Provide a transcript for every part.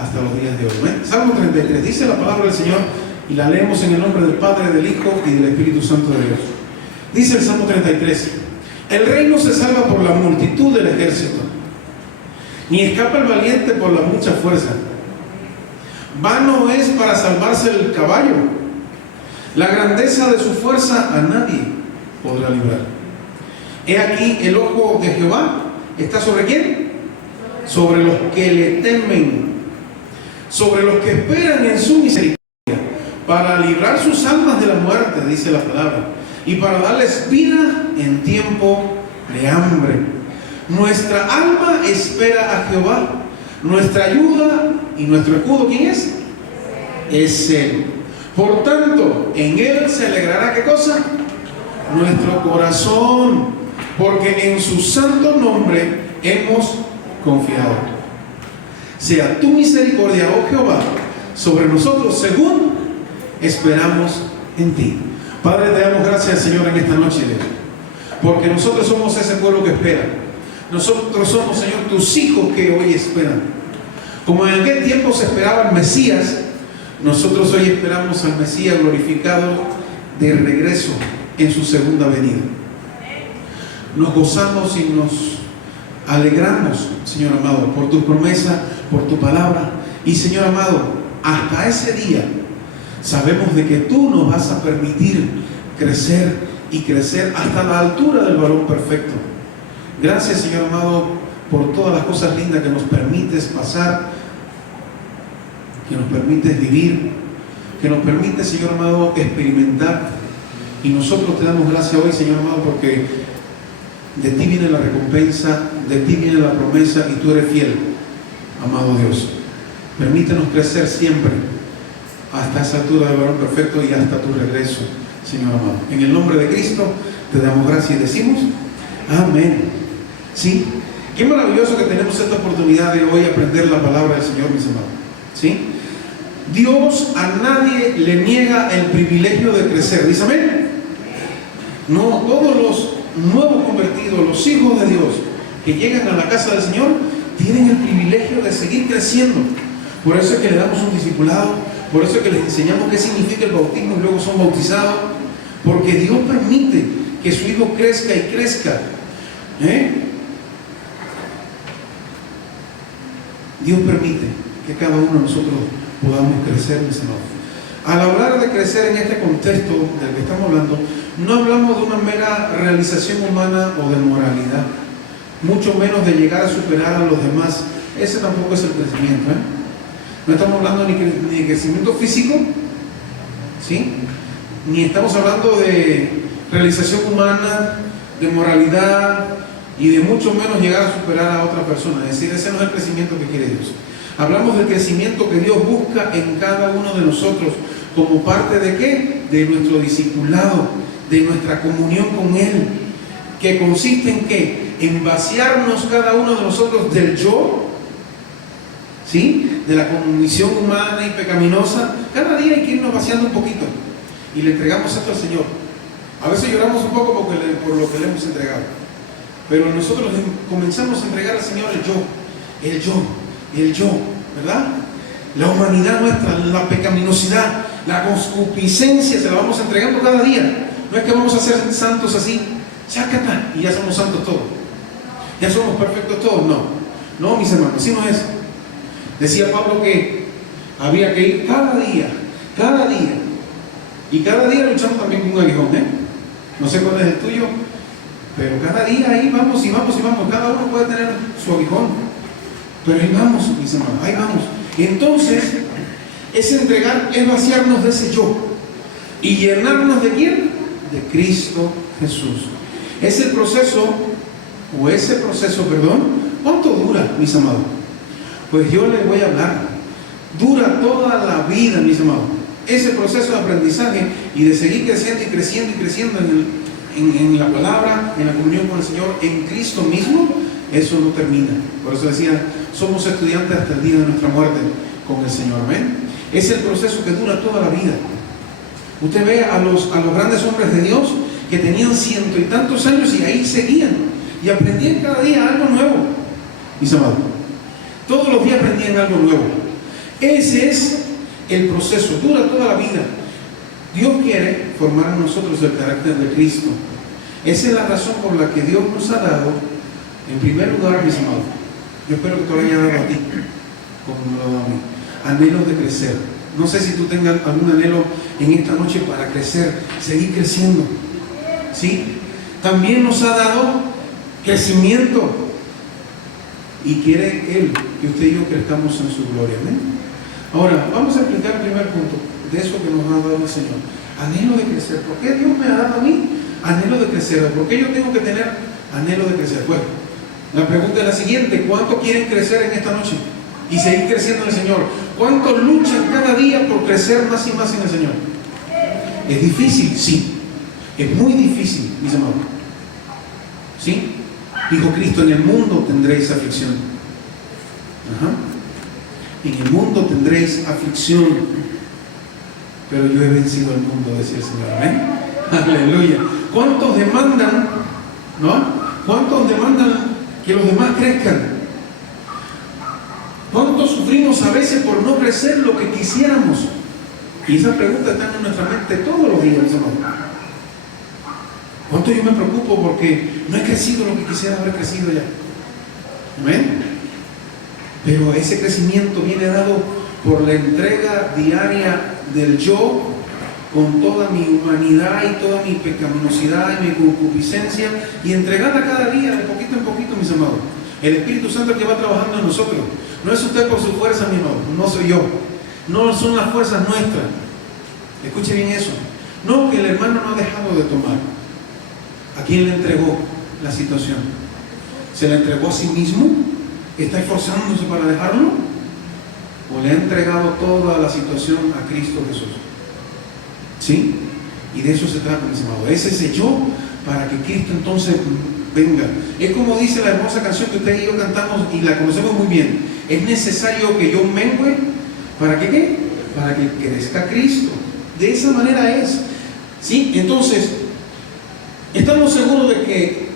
hasta los días de hoy. ¿Ven? Salmo 33, dice la palabra del Señor, y la leemos en el nombre del Padre, del Hijo y del Espíritu Santo de Dios. Dice el Salmo 33: el rey no se salva por la multitud del ejército, ni escapa el valiente por la mucha fuerza. Vano es para salvarse el caballo, la grandeza de su fuerza a nadie podrá librar. He aquí el ojo de Jehová está sobre ¿quién? Sobre los que le temen, sobre los que esperan en su misericordia, para librar sus almas de la muerte, dice la palabra, y para darles vida en tiempo de hambre. Nuestra alma espera a Jehová, nuestra ayuda y nuestro escudo, ¿quién es? Es Él. Por tanto, en Él se alegrará, ¿qué cosa? Nuestro corazón, porque en su santo nombre hemos confiado. Sea tu misericordia, oh Jehová, sobre nosotros según esperamos en ti. Padre, te damos gracias, Señor, en esta noche, Dios, porque nosotros somos ese pueblo que espera. Nosotros somos, Señor, tus hijos que hoy esperan. Como en aquel tiempo se esperaba el Mesías, nosotros hoy esperamos al Mesías glorificado de regreso en su segunda venida. Nos gozamos y nos alegramos, Señor amado, por tu promesa, por tu palabra. Y, Señor amado, hasta ese día sabemos de que tú nos vas a permitir crecer y crecer hasta la altura del varón perfecto. Gracias, Señor amado, por todas las cosas lindas que nos permites pasar, que nos permites vivir, que nos permites, Señor amado, experimentar. Y nosotros te damos gracias hoy, Señor amado, porque de ti viene la recompensa, de ti viene la promesa y tú eres fiel, amado Dios. Permítenos crecer siempre hasta esa altura del varón perfecto y hasta tu regreso, Señor amado. En el nombre de Cristo te damos gracias y decimos amén. ¿Sí? Qué maravilloso que tenemos esta oportunidad de hoy aprender la palabra del Señor, mis amados. ¿Sí? Dios a nadie le niega el privilegio de crecer. ¿Dice amén? No, todos los nuevos convertidos, los hijos de Dios que llegan a la casa del Señor, tienen el privilegio de seguir creciendo. Por eso es que le damos un discipulado, por eso es que les enseñamos qué significa el bautismo y luego son bautizados, porque Dios permite que su hijo crezca y crezca. Dios permite que cada uno de nosotros podamos crecer, mis hermanos. Al hablar de crecer en este contexto del que estamos hablando, no hablamos de una mera realización humana o de moralidad, mucho menos de llegar a superar a los demás. Ese tampoco es el crecimiento, No estamos hablando ni de crecimiento físico, ¿sí? Ni estamos hablando de realización humana, de moralidad, y de mucho menos llegar a superar a otra persona. Es decir, ese no es el crecimiento que quiere Dios. Hablamos del crecimiento que Dios busca en cada uno de nosotros, como parte de ¿qué? De nuestro discipulado, de nuestra comunión con Él, que consiste en ¿qué? En vaciarnos cada uno de nosotros del yo, ¿sí? De la condición humana y pecaminosa. Cada día hay que irnos vaciando un poquito y le entregamos esto al Señor. A veces lloramos un poco por lo que le hemos entregado, pero nosotros comenzamos a entregar al Señor el yo, ¿verdad? La humanidad nuestra, la pecaminosidad, la concupiscencia, se la vamos entregando cada día. No es que vamos a ser santos así, chácata, y ya somos santos todos, ya somos perfectos todos. No, mis hermanos, así no es. Decía Pablo que había que ir cada día, y cada día luchamos también con un aguijón, No sé cuál es el tuyo, pero cada día ahí vamos y vamos. Cada uno puede tener su aguijón, pero ahí vamos, mis hermanos, ahí vamos. Y entonces, ese entregar es vaciarnos de ese yo y llenarnos de ¿quién? De Cristo Jesús. Ese proceso, ¿cuánto dura, mis amados? Pues yo les voy a hablar. Dura toda la vida, mis amados. Ese proceso de aprendizaje y de seguir creciendo en la palabra, en la comunión con el Señor, en Cristo mismo, eso no termina. Por eso decía, somos estudiantes hasta el día de nuestra muerte con el Señor. Amén. Es el proceso que dura toda la vida. Usted ve a los grandes hombres de Dios que tenían 100 y tantos años y ahí seguían y aprendían cada día algo nuevo. Mis amados, todos los días aprendían algo nuevo. Ese es el proceso, dura toda la vida. Dios quiere formar en nosotros el carácter de Cristo. Esa es la razón por la que Dios nos ha dado, en primer lugar, mis amados, yo espero que te lo haya dado a ti, como me lo ha dado a mí, anhelos de crecer. No sé si tú tengas algún anhelo en esta noche para crecer, seguir creciendo, ¿sí? También nos ha dado crecimiento y quiere Él que usted y yo crezcamos en su gloria. ¿Amén? Ahora, vamos a explicar el primer punto de eso que nos ha dado el Señor. Anhelo de crecer. ¿Por qué Dios me ha dado a mí anhelo de crecer? ¿Por qué yo tengo que tener anhelo de crecer? Bueno, la pregunta es la siguiente: ¿cuánto quieren crecer en esta noche y seguir creciendo en el Señor? ¿Cuántos luchan cada día por crecer más y más en el Señor? ¿Es difícil? Sí. Es muy difícil, mis amados. ¿Sí? Dijo Cristo: en el mundo tendréis aflicción. Ajá. En el mundo tendréis aflicción, pero yo he vencido al mundo, decía el Señor. Amén. Aleluya. ¿Cuántos demandan, no? ¿Cuántos demandan que los demás crezcan? ¿Cuántos sufrimos a veces por no crecer lo que quisiéramos? Y esa pregunta está en nuestra mente todos los días, hermano. ¿Cuánto yo me preocupo porque no he crecido lo que quisiera haber crecido ya? ¿Amén? Pero ese crecimiento viene dado por la entrega diaria del yo, con toda mi humanidad y toda mi pecaminosidad y mi concupiscencia, y entregada cada día de poquito en poquito, mis amados. El Espíritu Santo que va trabajando en nosotros. No es usted por su fuerza, mi amado, no soy yo. No son las fuerzas nuestras. Escuche bien eso. No, que el hermano no ha dejado de tomar. ¿A quién le entregó la situación? ¿Se la entregó a sí mismo? ¿Está esforzándose para dejarlo? ¿O le ha entregado toda la situación a Cristo Jesús? ¿Sí? Y de eso se trata, mis amados. Ese es el yo, para que Cristo entonces venga. Es como dice la hermosa canción que usted y yo cantamos y la conocemos muy bien. Es necesario que yo mengüe, ¿para que qué? Para que crezca Cristo. De esa manera es. ¿Sí? Entonces, estamos seguros de que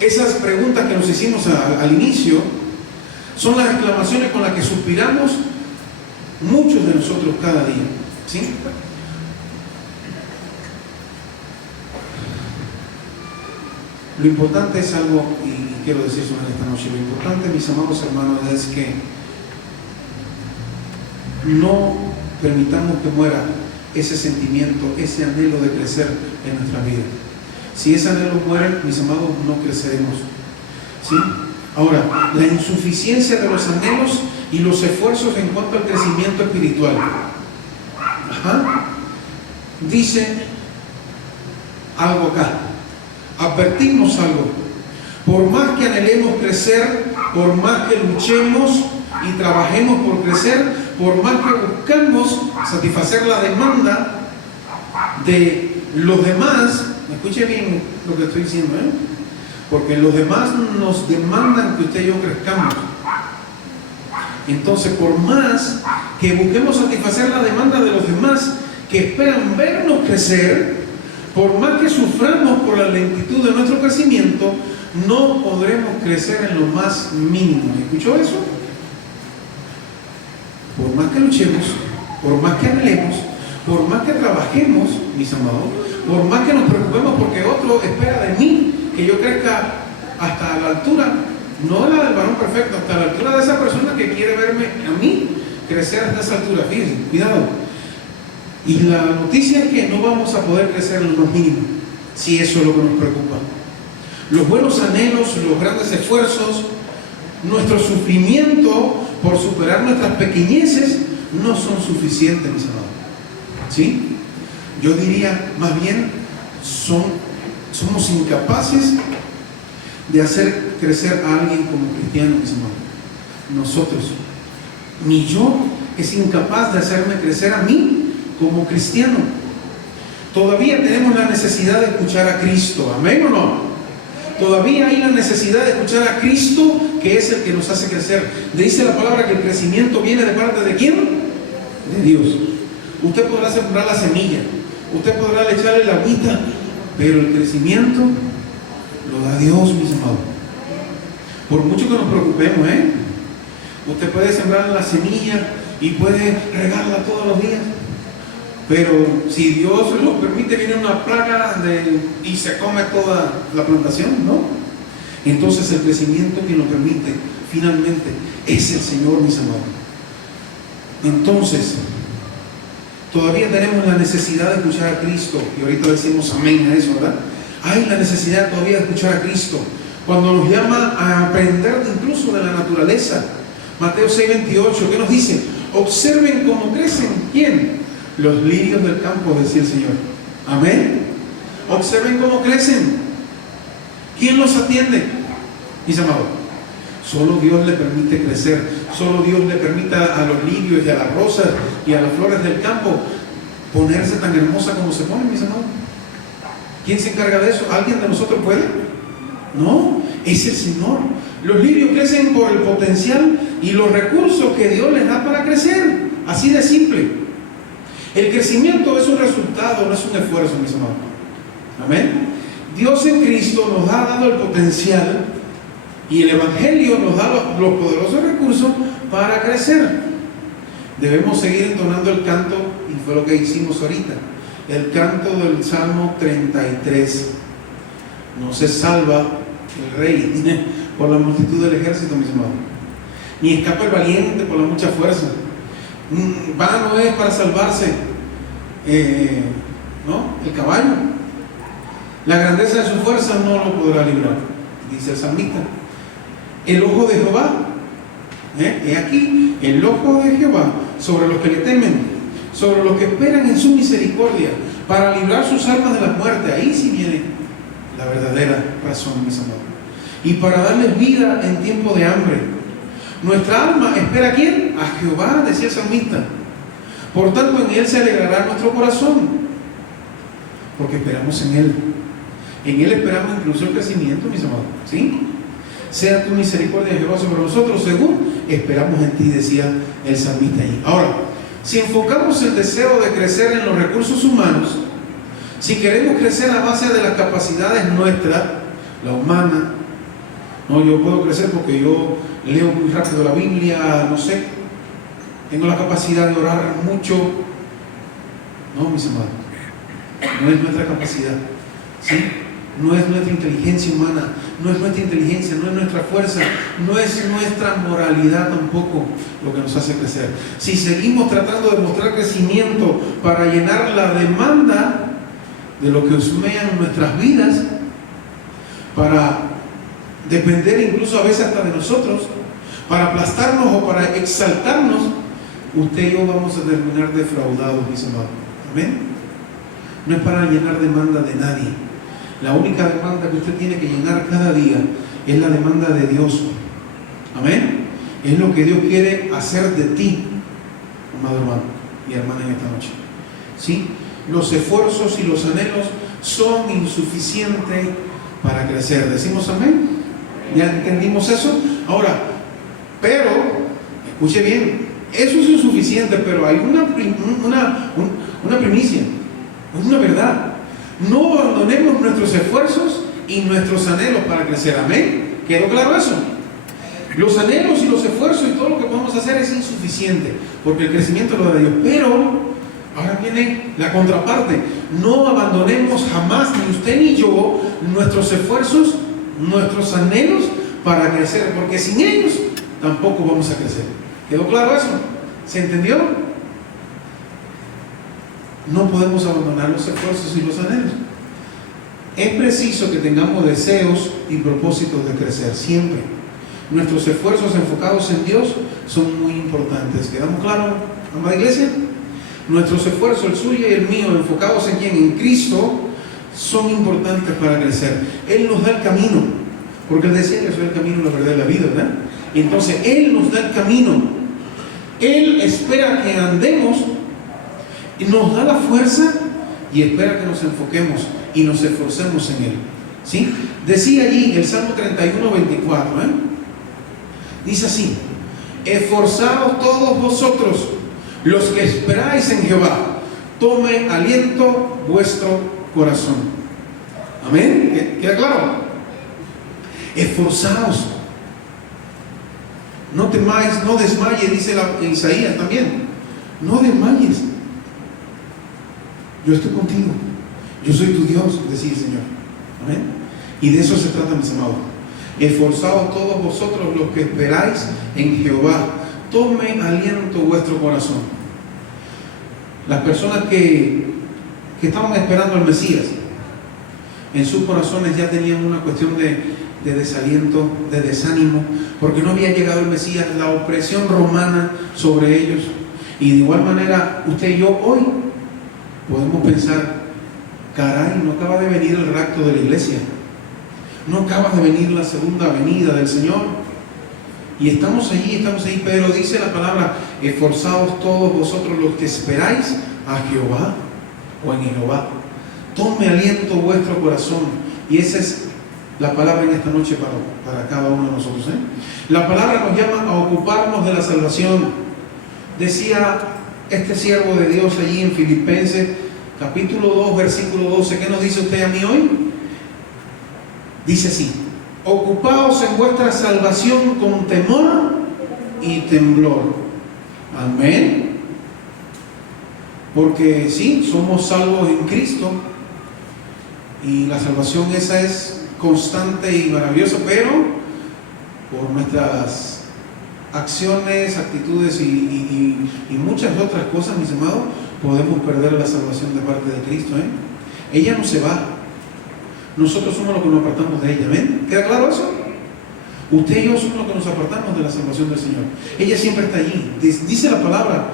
esas preguntas que nos hicimos al inicio son las exclamaciones con las que suspiramos muchos de nosotros cada día. ¿Sí? Lo importante es algo, y quiero decir eso en esta noche, lo importante, mis amados hermanos, es que no permitamos que muera ese sentimiento, ese anhelo de crecer en nuestra vida. Si ese anhelo muere, mis amados, no creceremos. ¿Sí? Ahora, la insuficiencia de los anhelos y los esfuerzos en cuanto al crecimiento espiritual. Ajá. Dice algo acá. Advertimos algo. Por más que anhelemos crecer, por más que luchemos y trabajemos por crecer, por más que buscamos satisfacer la demanda de los demás, escuche bien lo que estoy diciendo, porque los demás nos demandan que usted y yo crezcamos. Entonces, por más que busquemos satisfacer la demanda de los demás que esperan vernos crecer, por más que suframos por la lentitud de nuestro crecimiento, no podremos crecer en lo más mínimo. ¿Escuchó eso? Por más que luchemos, por más que anhelemos, por más que trabajemos, mis amados, por más que nos preocupemos porque otro espera de mí que yo crezca hasta la altura, no la del varón perfecto, hasta la altura de esa persona que quiere verme a mí crecer hasta esa altura. Fíjense, cuidado. Y la noticia es que no vamos a poder crecer en lo más mínimo, si eso es lo que nos preocupa. Los buenos anhelos, los grandes esfuerzos, nuestro sufrimiento por superar nuestras pequeñeces no son suficientes, mis amados. ¿Sí? Yo diría, más bien, somos incapaces de hacer crecer a alguien como cristiano, mis amados. Nosotros, mi yo es incapaz de hacerme crecer a mí como cristiano. Todavía tenemos la necesidad de escuchar a Cristo. ¿Amén o no? Todavía hay la necesidad de escuchar a Cristo, que es el que nos hace crecer. Dice la palabra que el crecimiento viene de parte de ¿quién? De Dios. Usted podrá sembrar la semilla, usted podrá echarle la agüita, pero el crecimiento lo da Dios, mis amados. Por mucho que nos preocupemos, usted puede sembrar la semilla y puede regarla todos los días. Pero si Dios lo permite, viene una plaga y se come toda la plantación, ¿no? Entonces el crecimiento que lo permite finalmente es el Señor, mis amados. Entonces, todavía tenemos la necesidad de escuchar a Cristo, y ahorita decimos amén a eso, ¿verdad? Hay la necesidad todavía de escuchar a Cristo cuando nos llama a aprender incluso de la naturaleza. Mateo 6:28, ¿qué nos dice? Observen cómo crecen. ¿Quién? Los lirios del campo, decía el Señor. Amén. Observen cómo crecen. ¿Quién los atiende? Mis amados, solo Dios le permite crecer. Solo Dios le permite a los lirios y a las rosas y a las flores del campo ponerse tan hermosa como se ponen, mis amados. ¿Quién se encarga de eso? ¿Alguien de nosotros puede? No, es el Señor. Los lirios crecen por el potencial y los recursos que Dios les da para crecer. Así de simple. El crecimiento es un resultado, no es un esfuerzo, mis amados. Amén. Dios en Cristo nos ha dado el potencial y el Evangelio nos da los poderosos recursos para crecer. Debemos seguir entonando el canto, y fue lo que hicimos ahorita. El canto del Salmo 33. No se salva el rey por la multitud del ejército, mis amados, ni escapa el valiente por la mucha fuerza. Vano es para salvarse el caballo. La grandeza de su fuerza no lo podrá librar, dice el salmista. El ojo de Jehová, he aquí el ojo de Jehová sobre los que le temen, sobre los que esperan en su misericordia, para librar sus almas de la muerte. Ahí sí viene la verdadera razón, mis amados. Y para darles vida en tiempo de hambre. Nuestra alma espera ¿a quién? A Jehová, decía el salmista. Por tanto, en Él se alegrará nuestro corazón, porque esperamos en Él. En Él esperamos incluso el crecimiento, mis amados. ¿Sí? Sea tu misericordia, Jehová, sobre nosotros, según esperamos en ti, decía el salmista ahí. Ahora, si enfocamos el deseo de crecer en los recursos humanos, si queremos crecer a base de las capacidades nuestras, la humana, no, yo puedo crecer porque yo leo muy rápido la Biblia, no sé, tengo la capacidad de orar mucho. No, mis amados, no es nuestra capacidad, ¿sí? No es nuestra inteligencia humana, no es nuestra inteligencia, no es nuestra fuerza, no es nuestra moralidad tampoco lo que nos hace crecer. Si seguimos tratando de mostrar crecimiento para llenar la demanda de lo que husmean nuestras vidas, para depender incluso a veces hasta de nosotros, para aplastarnos o para exaltarnos, usted y yo vamos a terminar defraudados, mis amados. Amén. No es para llenar demanda de nadie. La única demanda que usted tiene que llenar cada día es la demanda de Dios. Amén. Es lo que Dios quiere hacer de ti, amado hermano y hermana, en esta noche. ¿Sí? Los esfuerzos y los anhelos son insuficientes para crecer. ¿Decimos amén? ¿Ya entendimos eso? Ahora, pero, escuche bien, eso es insuficiente, pero hay una primicia, es una verdad. No abandonemos nuestros esfuerzos y nuestros anhelos para crecer. Amén. ¿Quedó claro eso? Los anhelos y los esfuerzos y todo lo que podemos hacer es insuficiente, porque el crecimiento lo da Dios. Pero ahora viene la contraparte. No abandonemos jamás, ni usted ni yo, nuestros esfuerzos, nuestros anhelos para crecer, porque sin ellos tampoco vamos a crecer. ¿Quedó claro eso? ¿Se entendió? No podemos abandonar los esfuerzos y los anhelos. Es preciso que tengamos deseos y propósitos de crecer siempre. Nuestros esfuerzos enfocados en Dios son muy importantes. ¿Quedamos claros, amada iglesia? Nuestros esfuerzos, el suyo y el mío, enfocados en quién, en Cristo, son importantes para crecer. Él nos da el camino, porque Él decía que soy el camino, la verdad y la vida, ¿verdad? Entonces Él nos da el camino. Él espera que andemos y nos da la fuerza y espera que nos enfoquemos y nos esforcemos en Él. ¿Sí? Decía allí el Salmo 31:24, dice así: esforzaos todos vosotros los que esperáis en Jehová, tome aliento vuestro corazón. Amén. ¿Queda claro? Esforzaos. No temáis, no desmayes, dice Isaías también. No desmayes. Yo estoy contigo. Yo soy tu Dios, decía el Señor. Amén. Y de eso se trata, mis amados. Esforzaos todos vosotros los que esperáis en Jehová. Tome aliento vuestro corazón. Las personas que estaban esperando al Mesías, en sus corazones ya tenían una cuestión de desaliento, de desánimo, porque no había llegado el Mesías, la opresión romana sobre ellos. Y de igual manera, usted y yo hoy podemos pensar, caray, no acaba de venir el rapto de la iglesia, no acaba de venir la segunda venida del Señor, y estamos allí, pero dice la palabra, esforzaos todos vosotros los que esperáis a Jehová, o en Jehová. Tome aliento vuestro corazón. Y esa es la palabra en esta noche para cada uno de nosotros. La palabra nos llama a ocuparnos de la salvación. Decía este siervo de Dios allí en Filipenses, capítulo 2, versículo 12. ¿Qué nos dice usted a mí hoy? Dice así: ocupaos en vuestra salvación con temor y temblor. Amén. Porque sí, somos salvos en Cristo, y la salvación esa es constante y maravillosa, pero por nuestras acciones, actitudes y muchas otras cosas, mis amados, podemos perder la salvación de parte de Cristo. Ella no se va, nosotros somos los que nos apartamos de ella. ¿Ven? ¿Queda claro eso? Usted y yo somos los que nos apartamos de la salvación del Señor. Ella siempre está allí. Dice la palabra,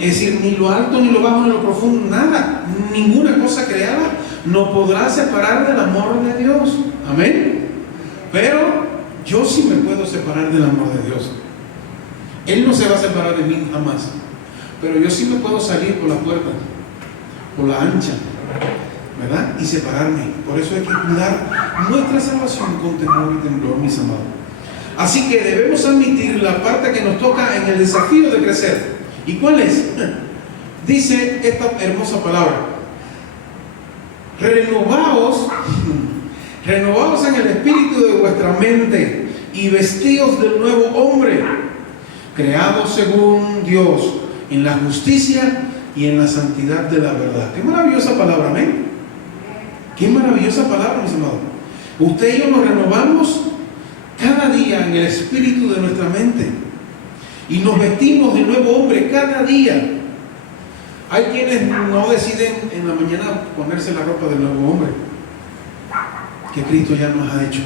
es decir, ni lo alto, ni lo bajo, ni lo profundo, nada, ninguna cosa creada no podrá separar del amor de Dios. Amén. Pero yo sí me puedo separar del amor de Dios. Él no se va a separar de mí jamás, pero yo sí me puedo salir por la puerta, por la ancha, ¿verdad? Y separarme. Por eso hay que cuidar nuestra salvación con temor y temblor, mis amados. Así que debemos admitir la parte que nos toca en el desafío de crecer. ¿Y cuál es? Dice esta hermosa palabra: renovaos en el espíritu de vuestra mente y vestíos del nuevo hombre, creado según Dios, en la justicia y en la santidad de la verdad. Qué maravillosa palabra, amén. Qué maravillosa palabra, mis amados. Usted y yo nos renovamos cada día en el espíritu de nuestra mente y nos vestimos de nuevo hombre cada día. Hay quienes no deciden en la mañana ponerse la ropa del nuevo hombre que Cristo ya nos ha hecho,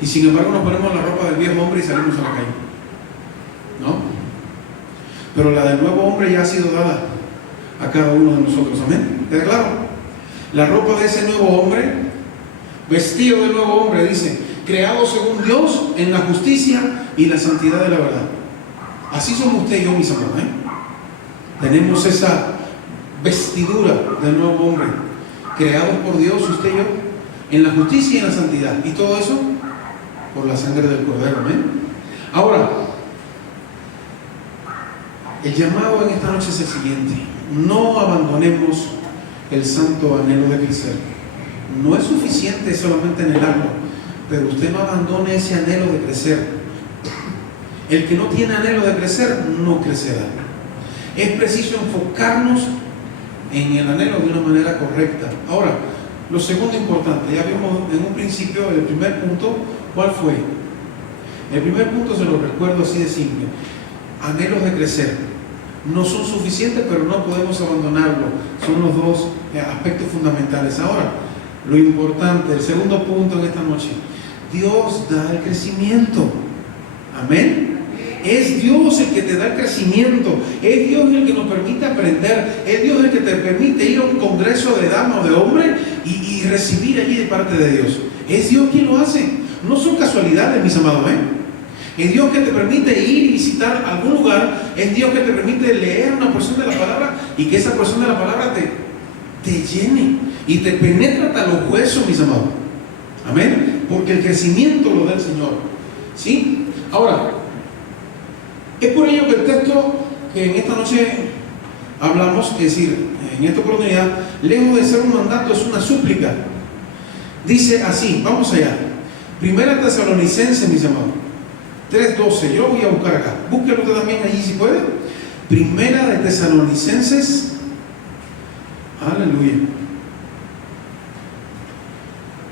y sin embargo nos ponemos la ropa del viejo hombre y salimos a la calle, ¿no? Pero la del nuevo hombre ya ha sido dada a cada uno de nosotros. Amén. ¿Queda claro? La ropa de ese nuevo hombre, vestido del nuevo hombre, dice, creado según Dios en la justicia y la santidad de la verdad. Así somos usted y yo, mis amados. Tenemos esa vestidura del nuevo hombre, creados por Dios, usted y yo, en la justicia y en la santidad. Y todo eso por la sangre del Cordero. Amén. Ahora, el llamado en esta noche es el siguiente: no abandonemos el santo anhelo de crecer. No es suficiente solamente anhelarlo, pero usted no abandone ese anhelo de crecer. El que no tiene anhelo de crecer no crecerá. Es preciso enfocarnos en el anhelo de una manera correcta. Ahora, lo segundo importante, ya vimos en un principio el primer punto. ¿Cuál fue? El primer punto se lo recuerdo así de simple: anhelos de crecer. No son suficientes, pero no podemos abandonarlo. Son los dos aspectos fundamentales. Ahora, lo importante, el segundo punto en esta noche: Dios da el crecimiento. Amén. Es Dios el que te da el crecimiento. Es Dios el que nos permite aprender. Es Dios el que te permite ir a un congreso de dama o de hombre y recibir allí de parte de Dios. Es Dios quien lo hace. No son casualidades, mis amados. Es Dios que te permite ir y visitar algún lugar. Es Dios que te permite leer una porción de la palabra y que esa porción de la palabra te llene y te penetra hasta los huesos, mis amados. Amén. Porque el crecimiento lo da el Señor. ¿Sí? Ahora, es por ello que el texto que en esta noche hablamos, es decir, en esta oportunidad, lejos de ser un mandato, es una súplica. Dice así, vamos allá. Primera Tesalonicenses, mis amados, 3:12, yo lo voy a buscar acá. Búsquelo usted también allí si puede. Primera de Tesalonicenses. Aleluya.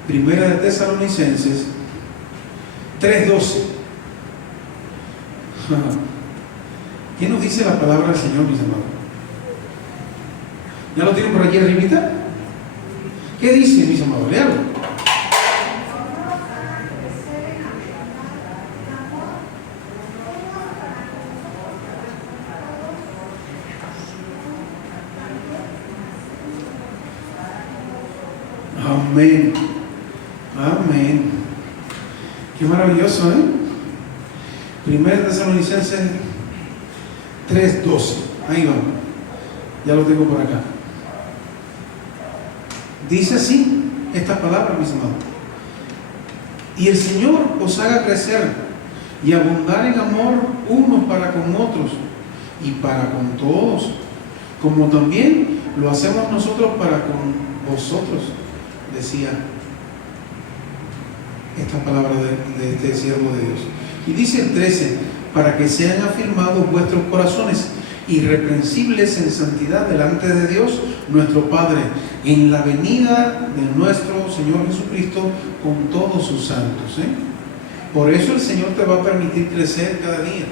Primera de Tesalonicenses 3:12. ¿Qué nos dice la palabra del Señor, mis amados? ¿Ya lo tienen por aquí arribita? ¿Qué dice, mis amados? Léalo. Amén. Amén. Qué maravilloso, ¿eh? Primera Tesalonicenses 3:12. Ahí vamos. Ya lo tengo por acá. Dice así esta palabra, mis amados. Y el Señor os haga crecer y abundar en amor unos para con otros y para con todos, como también lo hacemos nosotros para con vosotros, decía esta palabra de este siervo de Dios. Y dice el 13, para que sean afirmados vuestros corazones irreprensibles en santidad delante de Dios nuestro Padre, en la venida de nuestro Señor Jesucristo con todos sus santos. Por eso el Señor te va a permitir crecer cada día,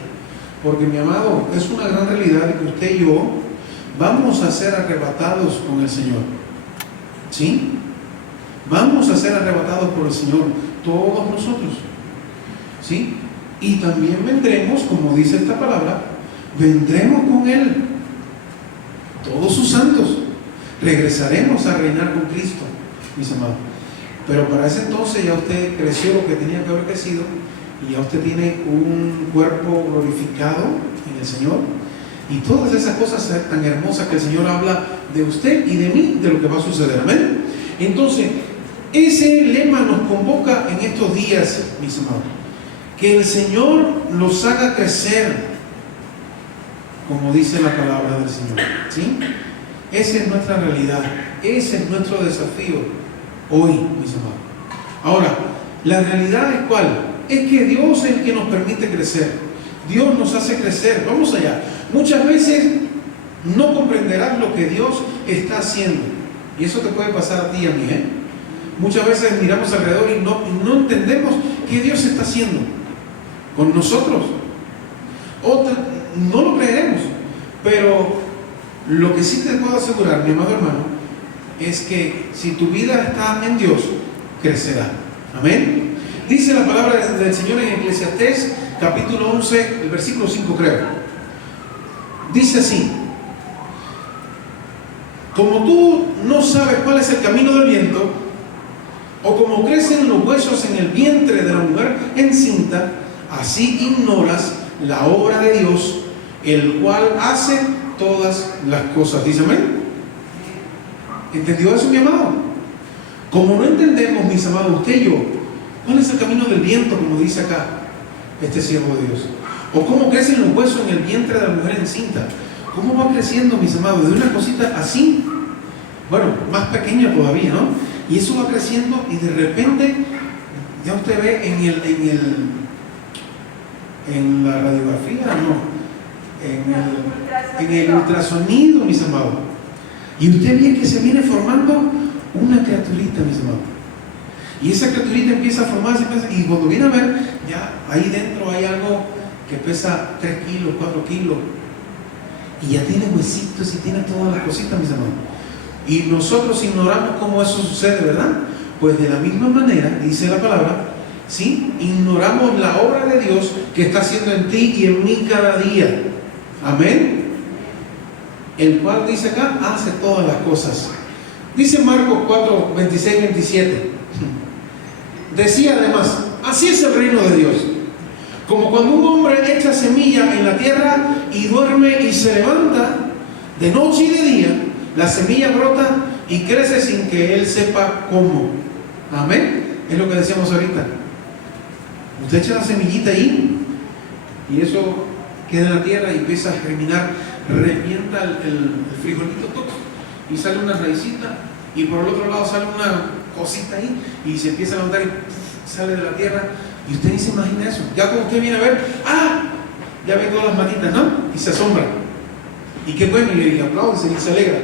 porque, mi amado, es una gran realidad que usted y yo vamos a ser arrebatados con el Señor. ¿Sí? Vamos a ser arrebatados por el Señor, todos nosotros. ¿Sí? Y también vendremos, como dice esta palabra, vendremos con Él, todos sus santos. Regresaremos a reinar con Cristo, mis amados. Pero para ese entonces ya usted creció lo que tenía que haber crecido y ya usted tiene un cuerpo glorificado en el Señor. Y todas esas cosas tan hermosas que el Señor habla de usted y de mí, de lo que va a suceder. Amén. Entonces, ese lema nos convoca en estos días, mis amados. Que el Señor los haga crecer, como dice la palabra del Señor. ¿Sí? Esa es nuestra realidad. Ese es nuestro desafío hoy, mis amados. Ahora, la realidad es ¿cuál? Es que Dios es el que nos permite crecer. Dios nos hace crecer. Vamos allá. Muchas veces no comprenderás lo que Dios está haciendo. Y eso te puede pasar a ti y a mí, ¿eh? Muchas veces miramos alrededor y no entendemos qué Dios está haciendo con nosotros. No lo creeremos. Pero lo que sí te puedo asegurar, mi amado hermano, es que si tu vida está en Dios, crecerá. Amén. Dice la palabra del Señor en Eclesiastés, capítulo 11, el versículo 5, creo. Dice así: como tú no sabes cuál es el camino del viento, o como crecen los huesos en el vientre de la mujer encinta, así ignoras la obra de Dios, el cual hace todas las cosas. Dice amén. ¿Entendió eso, mi amado? Como no entendemos, mis amados, usted y yo, cuál es el camino del viento, como dice acá este siervo de Dios, o cómo crecen los huesos en el vientre de la mujer encinta, cómo va creciendo, mis amados, de una cosita así, bueno, más pequeña todavía, ¿no? Y eso va creciendo y de repente ya usted ve en la radiografía, no, en el ultrasonido, mis amados, y usted ve que se viene formando una criaturita, mis amados, y esa criaturita empieza a formarse, y cuando viene a ver, ya ahí dentro hay algo que pesa 3 kilos, 4 kilos, y ya tiene huesitos y tiene todas las cositas, mis amados. Y nosotros ignoramos cómo eso sucede, ¿verdad? Pues de la misma manera, dice la palabra, ¿sí? Ignoramos la obra de Dios que está haciendo en ti y en mí cada día. Amén. El cual dice acá, hace todas las cosas. Dice Marcos 4, 26, 27. Decía además, así es el reino de Dios. Como cuando un hombre echa semilla en la tierra y duerme y se levanta de noche y de día, la semilla brota y crece sin que él sepa cómo. Amén. Es lo que decíamos ahorita. Usted echa la semillita ahí y eso queda en la tierra y empieza a germinar, revienta el frijolito todo, y sale una raicita, y por el otro lado sale una cosita ahí y se empieza a levantar y sale de la tierra Y usted ni se imagina eso. Ya cuando usted viene a ver, ya ve todas las manitas, ¿no? Y se asombra. Y qué bueno, y aplaude y se alegra,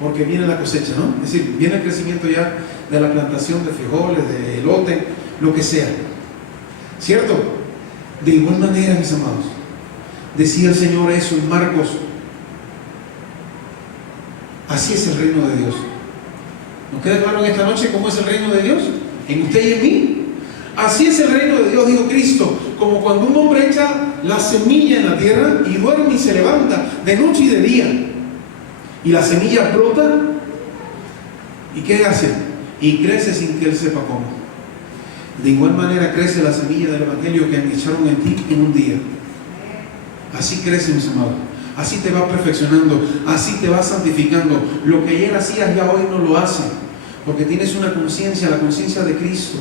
porque viene la cosecha, ¿no? Es decir, viene el crecimiento ya de la plantación de frijoles, de elote, lo que sea. ¿Cierto? De igual manera, mis amados, decía el Señor eso en Marcos. Así es el reino de Dios. ¿Nos queda claro en esta noche cómo es el reino de Dios? En usted y en mí. Así es el reino de Dios, dijo Cristo, como cuando un hombre echa la semilla en la tierra y duerme y se levanta de noche y de día. Y la semilla brota. ¿Y qué hace? Y crece sin que él sepa cómo. De igual manera crece la semilla del Evangelio que echaron en ti en un día. Así crece, mis amados. Así te va perfeccionando, así te va santificando. Lo que ayer hacías ya hoy no lo haces, porque tienes una conciencia, la conciencia de Cristo.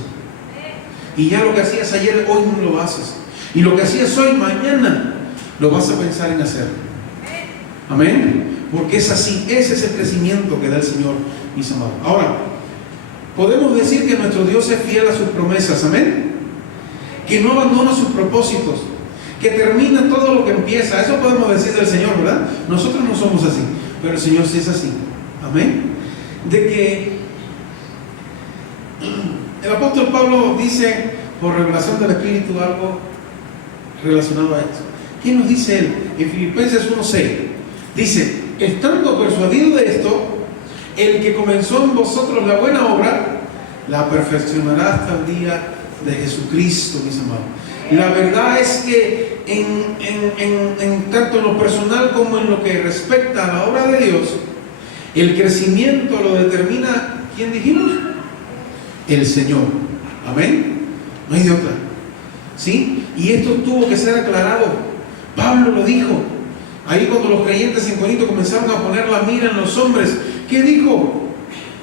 Y ya lo que hacías ayer, hoy no lo haces. Y lo que hacías hoy, mañana, lo vas a pensar en hacer. Amén. Porque es así, ese es el crecimiento que da el Señor, mis amados. Ahora, podemos decir que nuestro Dios es fiel a sus promesas. Amén. Que no abandona sus propósitos, que termina todo lo que empieza. Eso podemos decir del Señor, ¿verdad? Nosotros no somos así, pero el Señor sí es así. Amén. De que el apóstol Pablo dice, por revelación del Espíritu, algo relacionado a esto. ¿Qué nos dice él? En Filipenses 1:6 dice: estando persuadido de esto, el que comenzó en vosotros la buena obra, la perfeccionará hasta el día de Jesucristo, mis amados. La verdad es que en tanto en lo personal como en lo que respecta a la obra de Dios, el crecimiento lo determina, ¿quién dijimos? El Señor. Amén. No hay de otra. ¿Sí? Y esto tuvo que ser aclarado. Pablo lo dijo. Ahí cuando los creyentes en Corinto comenzaron a poner la mira en los hombres, ¿qué dijo?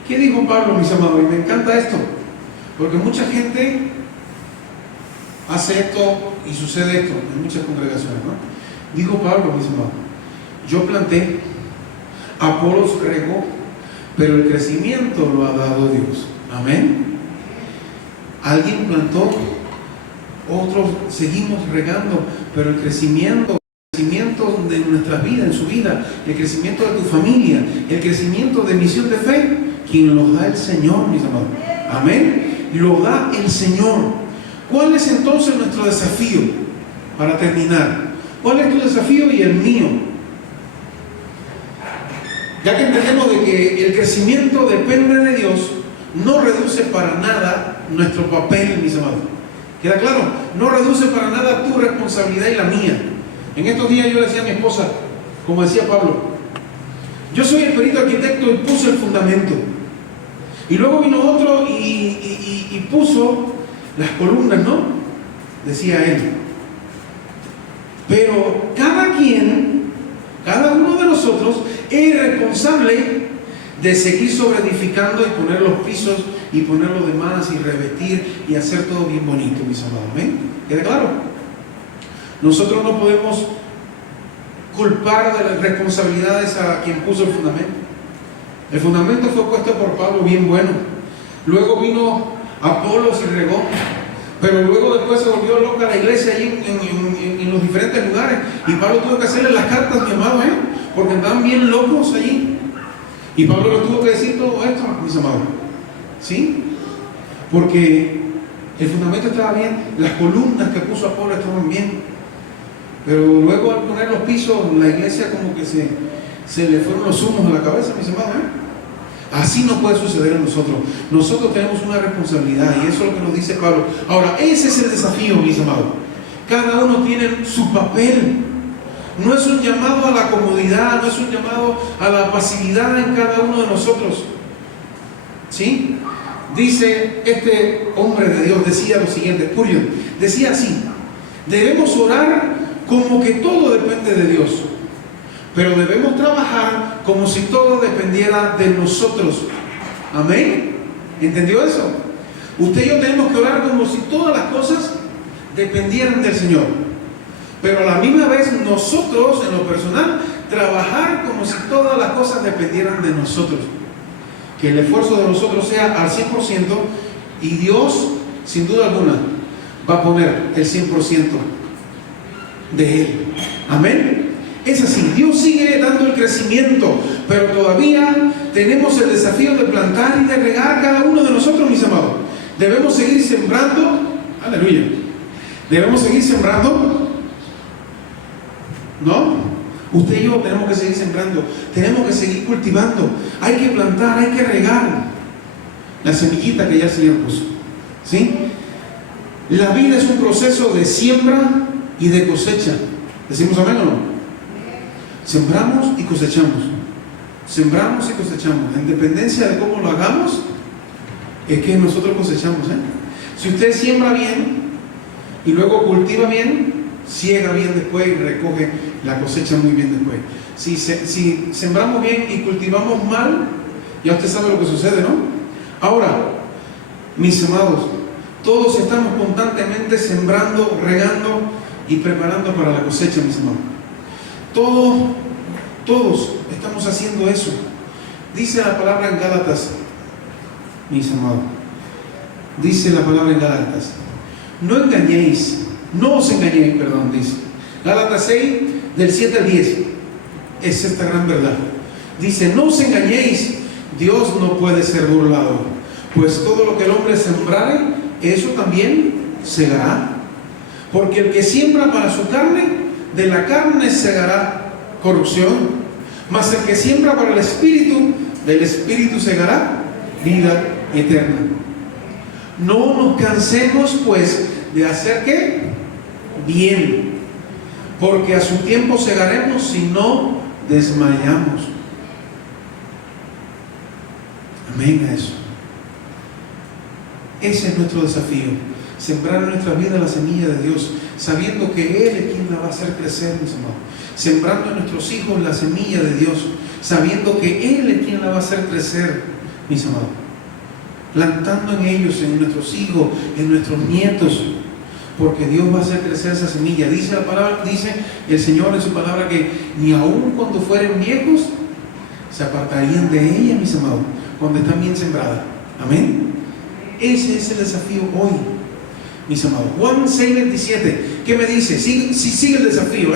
¿Qué dijo Pablo, mis amados? Y me encanta esto, porque mucha gente hace esto y sucede esto en muchas congregaciones, ¿no? Dijo Pablo, mis amados: yo planté, Apolos regó, pero el crecimiento lo ha dado Dios. Amén. Alguien plantó, otros seguimos regando, pero el crecimiento de nuestra vida, en su vida, el crecimiento de tu familia, el crecimiento de misión de fe, quien lo da el Señor, mis amados. Amén. Lo da el Señor. ¿Cuál es entonces nuestro desafío? Para terminar, ¿cuál es tu desafío y el mío? Ya que entendemos de que el crecimiento depende de Dios, no reduce para nada nuestro papel, mis amados. ¿Queda claro? No reduce para nada tu responsabilidad y la mía. En estos días yo le decía a mi esposa, como decía Pablo, yo soy el perito arquitecto y puse el fundamento. Y luego vino otro y puso las columnas, ¿no? Decía él. Pero cada quien, cada uno de nosotros es responsable de seguir sobreedificando y poner los pisos y poner lo demás y revertir y hacer todo bien bonito, mis amados. ¿Amén? ¿Queda claro? Nosotros no podemos culpar de las responsabilidades a quien puso el fundamento. El fundamento fue puesto por Pablo, bien bueno. Luego vino Apolos y regó, pero luego después se volvió loca la iglesia allí en los diferentes lugares, y Pablo tuvo que hacerle las cartas, mi amado, porque andaban bien locos allí, y Pablo le tuvo que decir todo esto, mis amados. ¿Sí? Porque el fundamento estaba bien, las columnas que puso Apolo estaban bien, pero luego al poner los pisos, la iglesia como que se le fueron los humos a la cabeza, mis amados. Así no puede suceder en nosotros. Nosotros tenemos una responsabilidad, y eso es lo que nos dice Pablo. Ahora, ese es el desafío, mis amados. Cada uno tiene su papel. No es un llamado a la comodidad, no es un llamado a la pasividad en cada uno de nosotros. ¿Sí? Dice este hombre de Dios, decía lo siguiente, Spurgeon, decía así: debemos orar como que todo depende de Dios, pero debemos trabajar como si todo dependiera de nosotros. Amén. ¿Entendió eso? Usted y yo tenemos que orar como si todas las cosas dependieran del Señor, pero a la misma vez nosotros, en lo personal, trabajar como si todas las cosas dependieran de nosotros. Que el esfuerzo de nosotros sea al 100%, y Dios, sin duda alguna, va a poner el 100% de Él. Amén. Es así, Dios sigue dando el crecimiento, pero todavía tenemos el desafío de plantar y de regar cada uno de nosotros, mis amados. Debemos seguir sembrando, aleluya, debemos seguir sembrando, ¿no? Usted y yo tenemos que seguir sembrando, tenemos que seguir cultivando, hay que plantar, hay que regar la semillita que ya el Señor puso, ¿sí? La vida es un proceso de siembra y de cosecha. ¿Decimos amén o no? Sembramos y cosechamos. Sembramos y cosechamos. En dependencia de cómo lo hagamos, es que nosotros cosechamos. Si usted siembra bien y luego cultiva bien, ciega bien después y recoge la cosecha muy bien después. Si sembramos bien y cultivamos mal, ya usted sabe lo que sucede, ¿no? Ahora, mis amados, todos estamos constantemente sembrando, regando y preparando para la cosecha, mis amados. Todos estamos haciendo eso. Dice la palabra en Gálatas, mis amados. Dice la palabra en Gálatas. No os engañéis, dice. Gálatas 6, del 7 al 10. Es esta gran verdad. Dice, no os engañéis, Dios no puede ser burlado. Pues todo lo que el hombre sembrare, eso también segará. Porque el que siembra para su carne, de la carne segará corrupción. Mas el que siembra para el Espíritu, del Espíritu segará vida eterna. No nos cansemos pues de hacer ¿qué? Bien, porque a su tiempo segaremos si no desmayamos. Amén a eso. Ese es nuestro desafío, sembrar en nuestra vida la semilla de Dios, sabiendo que Él es quien la va a hacer crecer, mis amados. Sembrando en nuestros hijos la semilla de Dios, sabiendo que Él es quien la va a hacer crecer, mis amados. Plantando en ellos, en nuestros hijos, en nuestros nietos, porque Dios va a hacer crecer esa semilla. Dice la palabra, dice el Señor en su palabra que ni aun cuando fueren viejos se apartarían de ella, mis amados, cuando están bien sembradas. Amén. Ese es el desafío hoy, mis amados. Juan 6:27, ¿qué me dice? Sigue el desafío,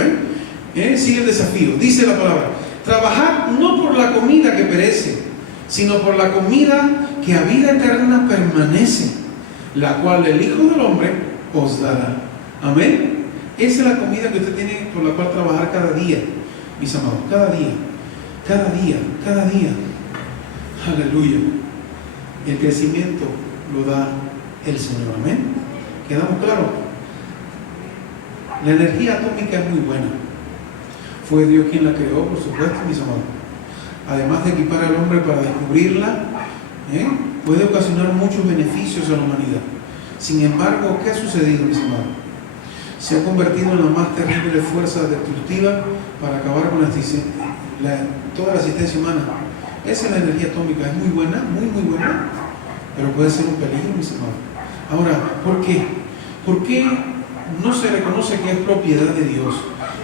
sigue el desafío. Dice la palabra: trabajad no por la comida que perece, sino por la comida que a vida eterna permanece, la cual el Hijo del Hombre os dará. Amén. Esa es la comida que usted tiene por la cual trabajar cada día, mis amados. Cada día. Aleluya. El crecimiento lo da el Señor. Amén. ¿Quedamos claros? La energía atómica es muy buena. Fue Dios quien la creó, por supuesto, mis amados. Además de equipar al hombre para descubrirla, puede ocasionar muchos beneficios a la humanidad. Sin embargo, ¿qué ha sucedido, mis amados? Se ha convertido en la más terrible fuerza destructiva para acabar con toda la existencia humana. Esa es la energía atómica. Es muy buena, muy buena, pero puede ser un peligro, mis amados. Ahora, ¿por qué? ¿Por qué no se reconoce que es propiedad de Dios?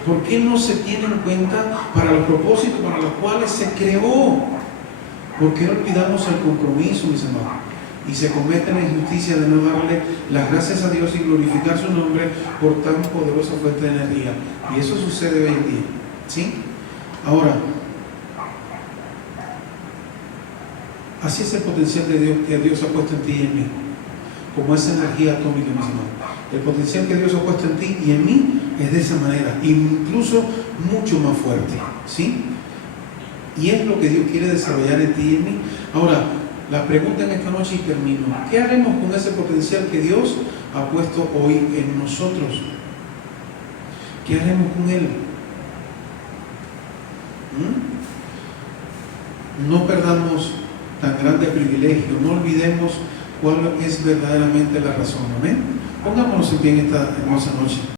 ¿Por qué no se tiene en cuenta para los propósitos para los cuales se creó? ¿Por qué olvidamos el compromiso, mis amados? Y se comete la injusticia de no darle las gracias a Dios y glorificar su nombre por tan poderosa fuente de energía. Y eso sucede hoy en día, ¿sí? Ahora, así es el potencial de Dios que Dios ha puesto en ti y en mí, como esa energía atómica, mis amados. El potencial que Dios ha puesto en ti y en mí es de esa manera, incluso mucho más fuerte, ¿sí? Y es lo que Dios quiere desarrollar en ti y en mí. Ahora, la pregunta en esta noche y termino: ¿qué haremos con ese potencial que Dios ha puesto hoy en nosotros? ¿Qué haremos con él? No perdamos tan grande privilegio, no olvidemos cuál es verdaderamente la razón. Amén. Pongámonos en pie en esta hermosa noche.